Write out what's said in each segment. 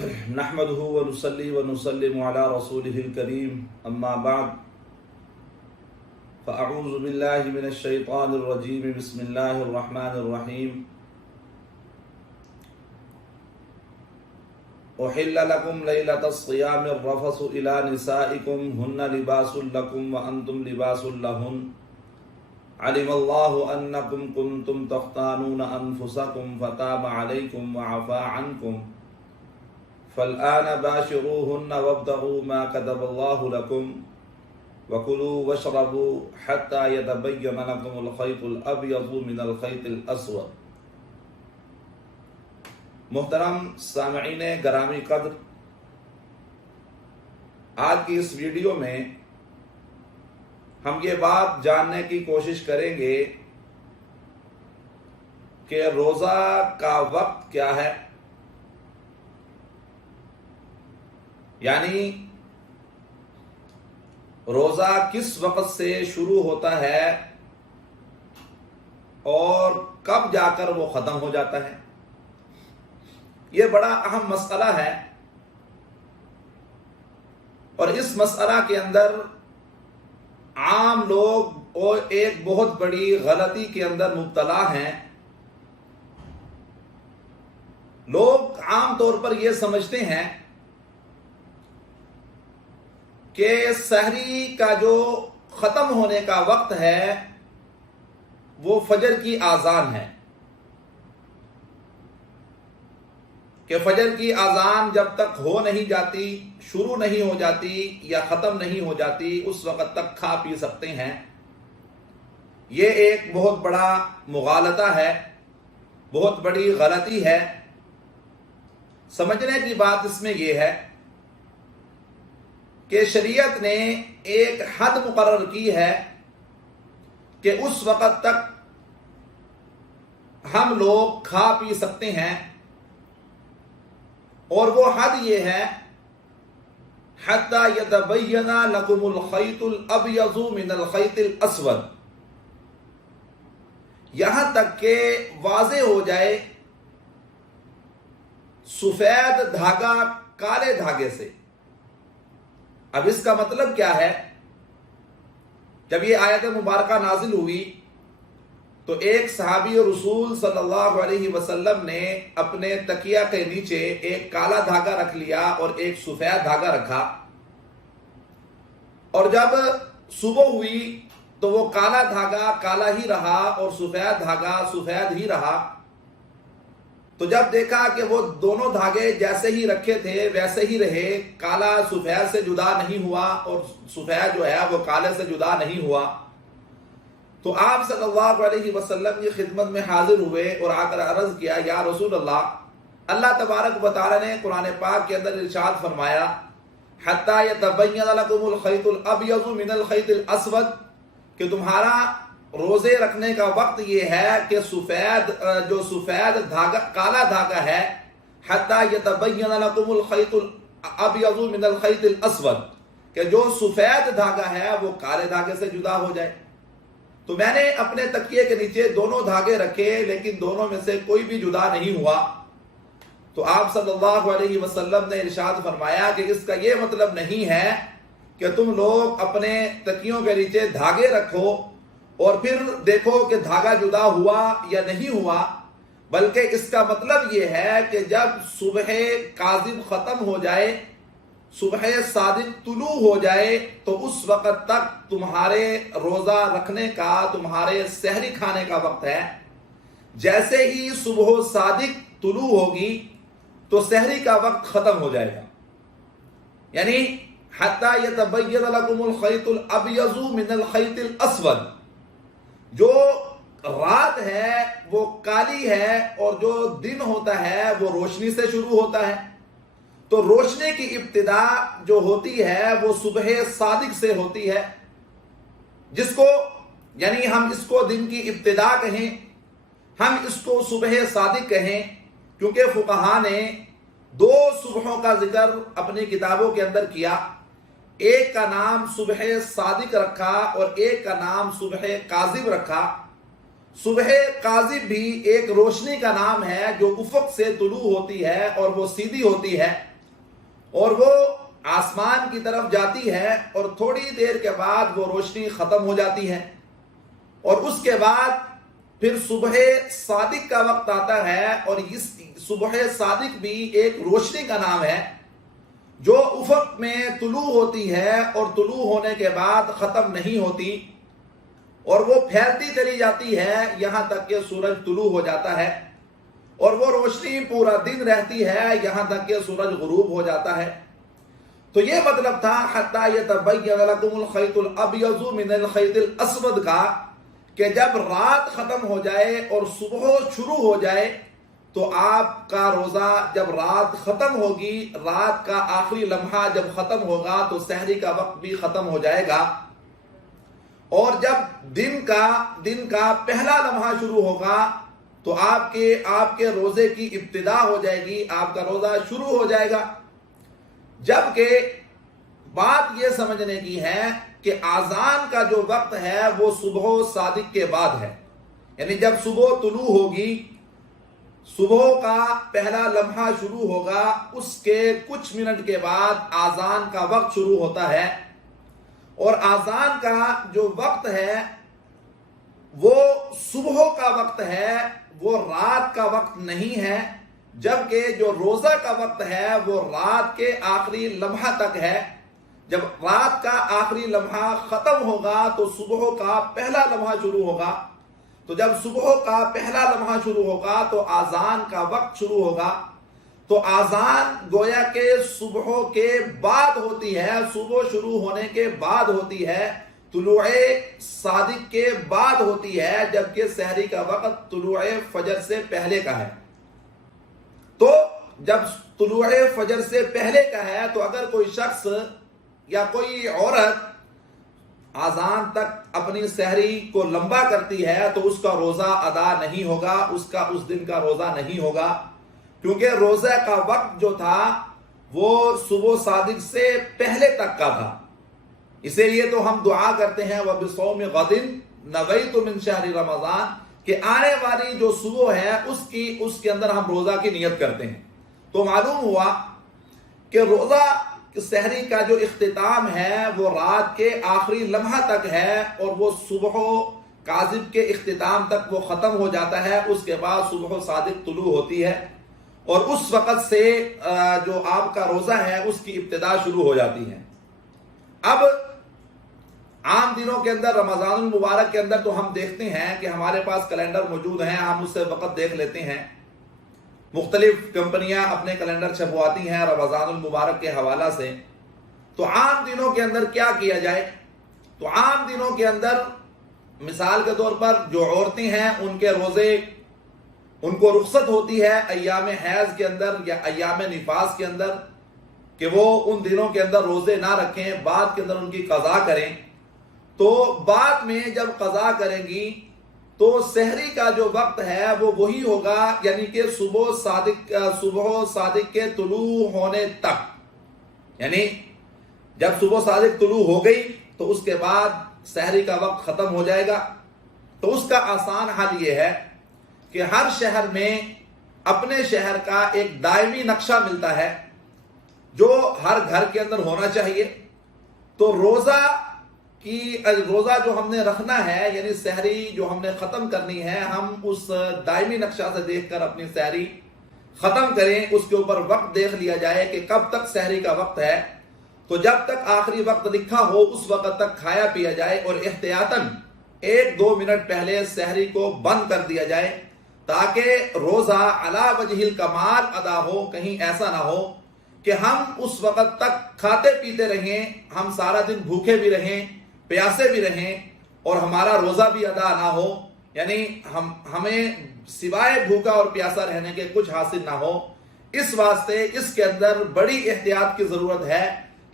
نحمده ونصلي ونسلم على رسوله الكريم أما بعد فأعوذ بالله من الشيطان الرجيم بسم الله الرحمن الرحيم أحل لكم ليلة الصيام الرفث إلى نسائكم هن لباس لكم وأنتم لباس لهن علم الله أنكم كنتم تختانون أنفسكم فتاب عليكم وعفى عنكم فالآن باشروهن وابتغوا ما كتب الله لكم وكلوا واشربوا حتى يتبين لكم الخيط الأبيض من الخيط الأسود۔ محترم سامعین گرامی قدر، آج کی اس ویڈیو میں ہم یہ بات جاننے کی کوشش کریں گے کہ روزہ کا وقت کیا ہے، یعنی روزہ کس وقت سے شروع ہوتا ہے اور کب جا کر وہ ختم ہو جاتا ہے۔ یہ بڑا اہم مسئلہ ہے اور اس مسئلہ کے اندر عام لوگ اور ایک بہت بڑی غلطی کے اندر مبتلا ہیں۔ لوگ عام طور پر یہ سمجھتے ہیں کہ سحری کا جو ختم ہونے کا وقت ہے وہ فجر کی اذان ہے، کہ فجر کی اذان جب تک ہو نہیں جاتی، شروع نہیں ہو جاتی یا ختم نہیں ہو جاتی، اس وقت تک کھا پی سکتے ہیں۔ یہ ایک بہت بڑا مغالطہ ہے، بہت بڑی غلطی ہے۔ سمجھنے کی بات اس میں یہ ہے کہ شریعت نے ایک حد مقرر کی ہے کہ اس وقت تک ہم لوگ کھا پی سکتے ہیں، اور وہ حد یہ ہے حتی یتبین لکم الخیط الابیض من الخیط الاسود، یہاں تک کہ واضح ہو جائے سفید دھاگا کالے دھاگے سے۔ اب اس کا مطلب کیا ہے؟ جب یہ آیت مبارکہ نازل ہوئی تو ایک صحابی رسول صلی اللہ علیہ وسلم نے اپنے تکیہ کے نیچے ایک کالا دھاگا رکھ لیا اور ایک سفید دھاگا رکھا، اور جب صبح ہوئی تو وہ کالا دھاگا کالا ہی رہا اور سفید دھاگا سفید ہی رہا۔ تو جب دیکھا کہ وہ دونوں دھاگے جیسے ہی رکھے تھے ویسے ہی رہے، کالا سفید سے جدا نہیں ہوا اور سفید جو ہے وہ کالے سے جدا نہیں ہوا، تو آپ صلی اللہ علیہ وسلم کی خدمت میں حاضر ہوئے اور آ کر عرض کیا، یا رسول اللہ، اللہ تبارک و تعالی نے قرآن پاک کے اندر ارشاد فرمایا حتی یتبین لکم الخیط الابیض من الخیط الاسود، کہ تمہارا روزے رکھنے کا وقت یہ ہے کہ جو سفید دھاگا کالا دھاگا ہے، حتی یتبین لکم الخیط الابیض من الخیط الاسود، کہ جو سفید دھاگا ہے وہ کالے دھاگے سے جدا ہو جائے۔ تو میں نے اپنے تکیے کے نیچے دونوں دھاگے رکھے لیکن دونوں میں سے کوئی بھی جدا نہیں ہوا۔ تو آپ صلی اللہ علیہ وسلم نے ارشاد فرمایا کہ اس کا یہ مطلب نہیں ہے کہ تم لوگ اپنے تکیوں کے نیچے دھاگے رکھو اور پھر دیکھو کہ دھاگا جدا ہوا یا نہیں ہوا، بلکہ اس کا مطلب یہ ہے کہ جب صبح کاذب ختم ہو جائے، صبح صادق طلوع ہو جائے، تو اس وقت تک تمہارے روزہ رکھنے کا، تمہارے سحری کھانے کا وقت ہے۔ جیسے ہی صبح صادق طلوع ہوگی تو سحری کا وقت ختم ہو جائے گا، یعنی حتی یتبین لکم الخیط الابیض من الخیط الاسود، جو رات ہے وہ کالی ہے اور جو دن ہوتا ہے وہ روشنی سے شروع ہوتا ہے۔ تو روشنی کی ابتدا جو ہوتی ہے وہ صبح صادق سے ہوتی ہے، جس کو یعنی ہم اس کو دن کی ابتدا کہیں، ہم اس کو صبح صادق کہیں، کیونکہ فقہاء نے دو صبحوں کا ذکر اپنی کتابوں کے اندر کیا، ایک کا نام صبح صادق رکھا اور ایک کا نام صبح کاذب رکھا۔ صبح کاذب بھی ایک روشنی کا نام ہے جو افق سے طلوع ہوتی ہے اور وہ سیدھی ہوتی ہے، اور وہ آسمان کی طرف جاتی ہے اور تھوڑی دیر کے بعد وہ روشنی ختم ہو جاتی ہے، اور اس کے بعد پھر صبح صادق کا وقت آتا ہے، اور اس صبح صادق بھی ایک روشنی کا نام ہے جو افق میں طلوع ہوتی ہے اور طلوع ہونے کے بعد ختم نہیں ہوتی، اور وہ پھیلتی چلی جاتی ہے یہاں تک کہ سورج طلوع ہو جاتا ہے، اور وہ روشنی پورا دن رہتی ہے یہاں تک کہ سورج غروب ہو جاتا ہے۔ تو یہ مطلب تھا حتی یتبین لکم الخیط الابیض من الخیط الاسود کا، کہ جب رات ختم ہو جائے اور صبح شروع ہو جائے تو آپ کا روزہ، جب رات ختم ہوگی، رات کا آخری لمحہ جب ختم ہوگا تو سحری کا وقت بھی ختم ہو جائے گا، اور جب دن کا پہلا لمحہ شروع ہوگا تو آپ کے روزے کی ابتدا ہو جائے گی، آپ کا روزہ شروع ہو جائے گا۔ جبکہ بات یہ سمجھنے کی ہے کہ آذان کا جو وقت ہے وہ صبح صادق کے بعد ہے، یعنی جب صبح طلوع ہوگی، صبح کا پہلا لمحہ شروع ہوگا، اس کے کچھ منٹ کے بعد آذان کا وقت شروع ہوتا ہے، اور آذان کا جو وقت ہے وہ صبح کا وقت ہے، وہ رات کا وقت نہیں ہے، جبکہ جو روزہ کا وقت ہے وہ رات کے آخری لمحہ تک ہے۔ جب رات کا آخری لمحہ ختم ہوگا تو صبح کا پہلا لمحہ شروع ہوگا، تو جب صبح کا پہلا لمحہ شروع ہوگا تو آذان کا وقت شروع ہوگا، تو آذان گویا کہ صبح کے بعد ہوتی ہے، صبح شروع ہونے کے بعد ہوتی ہے، طلوع صادق کے بعد ہوتی ہے، جبکہ سحری کا وقت طلوع فجر سے پہلے کا ہے۔ تو جب طلوع فجر سے پہلے کا ہے تو اگر کوئی شخص یا کوئی عورت آذان تک اپنی سحری کو لمبا کرتی ہے تو اس کا روزہ ادا نہیں ہوگا، اس دن کا روزہ نہیں ہوگا، کیونکہ روزہ کا وقت جو تھا وہ صبح صادق سے پہلے تک کا تھا۔ اسی لیے تو ہم دعا کرتے ہیں وَبِصَوْمِ غَدٍ نَوَيْتُ مِنْ شَهْرِ رَمَضَان، کہ آنے والی جو صبح ہے اس کے اندر ہم روزہ کی نیت کرتے ہیں۔ تو معلوم ہوا کہ روزہ سحری کا جو اختتام ہے وہ رات کے آخری لمحہ تک ہے، اور وہ صبح کاذب کے اختتام تک وہ ختم ہو جاتا ہے، اس کے بعد صبح صادق طلوع ہوتی ہے، اور اس وقت سے جو آپ کا روزہ ہے اس کی ابتدا شروع ہو جاتی ہے۔ اب عام دنوں کے اندر، رمضان المبارک کے اندر تو ہم دیکھتے ہیں کہ ہمارے پاس کیلنڈر موجود ہیں، ہم اس سے وقت دیکھ لیتے ہیں، مختلف کمپنیاں اپنے کیلنڈر چھپواتی ہیں رمضان المبارک کے حوالہ سے۔ تو عام دنوں کے اندر کیا کیا جائے؟ تو عام دنوں کے اندر مثال کے طور پر جو عورتیں ہیں ان کے روزے، ان کو رخصت ہوتی ہے ایام حیض کے اندر یا ایام نفاس کے اندر کہ وہ ان دنوں کے اندر روزے نہ رکھیں، بعد کے اندر ان کی قضا کریں۔ تو بعد میں جب قضا کریں گی تو سحری کا جو وقت ہے وہ وہی ہوگا، یعنی کہ صبح صادق کے طلوع ہونے تک، یعنی جب صبح صادق طلوع ہو گئی تو اس کے بعد سحری کا وقت ختم ہو جائے گا۔ تو اس کا آسان حل یہ ہے کہ ہر شہر میں اپنے شہر کا ایک دائمی نقشہ ملتا ہے جو ہر گھر کے اندر ہونا چاہیے۔ تو روزہ جو ہم نے رکھنا ہے، یعنی سحری جو ہم نے ختم کرنی ہے، ہم اس دائمی نقشہ سے دیکھ کر اپنی سحری ختم کریں، اس کے اوپر وقت دیکھ لیا جائے کہ کب تک سحری کا وقت ہے، تو جب تک آخری وقت لکھا ہو اس وقت تک کھایا پیا جائے، اور احتیاطاً 1-2 منٹ پہلے سحری کو بند کر دیا جائے تاکہ روزہ علی وجہ الکمال ادا ہو۔ کہیں ایسا نہ ہو کہ ہم اس وقت تک کھاتے پیتے رہیں، ہم سارا دن بھوکے بھی رہیں، پیاسے بھی رہیں، اور ہمارا روزہ بھی ادا نہ ہو، یعنی ہمیں سوائے بھوکا اور پیاسا رہنے کے کچھ حاصل نہ ہو۔ اس واسطے اس کے اندر بڑی احتیاط کی ضرورت ہے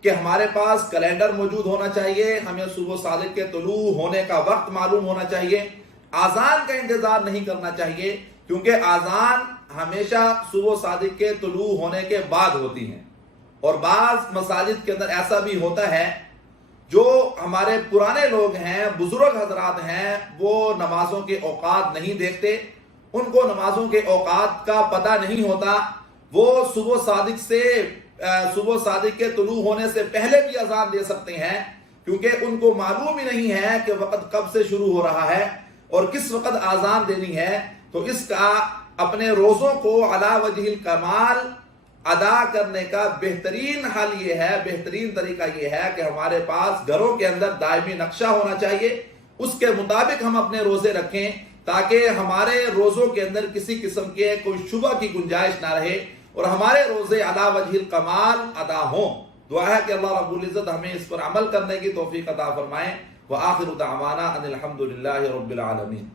کہ ہمارے پاس کیلنڈر موجود ہونا چاہیے، ہمیں صبح صادق کے طلوع ہونے کا وقت معلوم ہونا چاہیے، آذان کا انتظار نہیں کرنا چاہیے، کیونکہ آذان ہمیشہ صبح صادق کے طلوع ہونے کے بعد ہوتی ہے۔ اور بعض مساجد کے اندر ایسا بھی ہوتا ہے، جو ہمارے پرانے لوگ ہیں، بزرگ حضرات ہیں، وہ نمازوں کے اوقات نہیں دیکھتے، ان کو نمازوں کے اوقات کا پتہ نہیں ہوتا، وہ صبح صادق سے صبح صادق کے طلوع ہونے سے پہلے بھی اذان دے سکتے ہیں، کیونکہ ان کو معلوم ہی نہیں ہے کہ وقت کب سے شروع ہو رہا ہے اور کس وقت اذان دینی ہے. تو اس کا اپنے روزوں کو علی وجہ الکمال ادا کرنے کا بہترین حل یہ ہے، بہترین طریقہ یہ ہے کہ ہمارے پاس گھروں کے اندر دائمی نقشہ ہونا چاہیے، اس کے مطابق ہم اپنے روزے رکھیں تاکہ ہمارے روزوں کے اندر کسی قسم کے کوئی شبہ کی گنجائش نہ رہے اور ہمارے روزے علی وجہ الکمال ادا ہوں. دعا ہے کہ اللہ رب العزت ہمیں اس پر عمل کرنے کی توفیق عطا فرمائیں. وآخر دعوانا ان الحمد للہ رب العالمین.